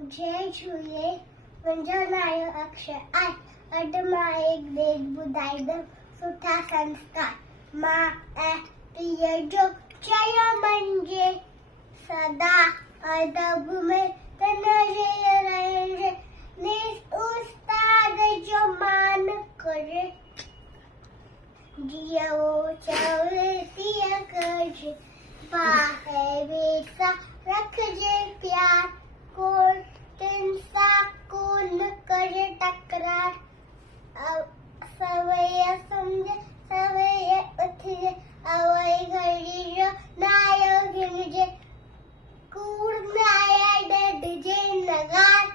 जय झूले, मुंहिंजो नालो अक्षय आहे। अॼु मां एक देख ॿुधाईंदमि सुठा संस्कार। मां ऐं पीउ जो चयो मञिजे, सदा अदब में तनजे रहिजे, उस्ताद जो मान करे, जीअं वो चवे तीअं कजे, बाहे बेसा रखजे प्यार, कोन तिनसा कोन करे टकरार, सवेरे सम्झे सवेरे उथिजे, अवई घड़ी जो नायो घिनजे, कूड़ में आया डे नगार,